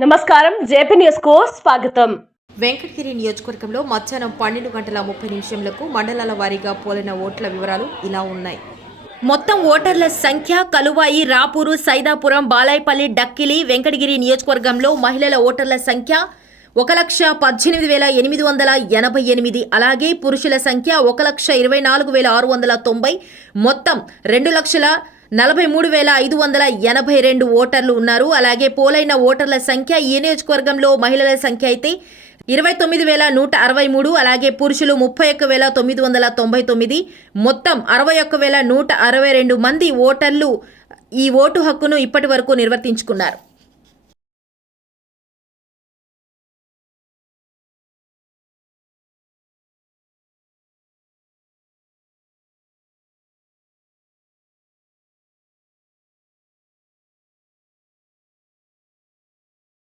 నమస్కారం జేపీ న్యూస్కు స్వాగతం. వెంకటగిరి నియోజకవర్గంలో మధ్యాహ్నం పన్నెండు గంటల ముప్పై నిమిషంలకు మండలాల వారీగా పోలిన ఓట్ల వివరాలు ఇలా ఉన్నాయి. మొత్తం ఓటర్ల సంఖ్య కలువాయి. రాపూరు సైదాపురం బాలాయపల్లి డక్కిలి వెంకటగిరి నియోజకవర్గంలో మహిళల ఓటర్ల సంఖ్య ఒక లక్ష పద్దెనిమిది వేల ఎనిమిది వందల ఎనభై ఎనిమిది అలాగే పురుషుల సంఖ్య ఒక లక్ష ఇరవై నాలుగు వేల ఆరు వందల తొంభై మొత్తం రెండు లక్షల నలభై మూడు వేల ఐదు వందల ఎనభై రెండు ఓటర్లు ఉన్నారు. అలాగే పోలైన ఓటర్ల సంఖ్య ఈ నియోజకవర్గంలో మహిళల సంఖ్య అయితే ఇరవై తొమ్మిది వేల నూట అరవై మూడు అలాగే పురుషులు ముప్పై ఒక్క వేల తొమ్మిది వందల తొంభై తొమ్మిది మొత్తం అరవై ఒక్క వేల నూట అరవై రెండు మంది ఓటర్లు ఈ ఓటు హక్కును ఇప్పటి వరకు నిర్వర్తించుకున్నారు.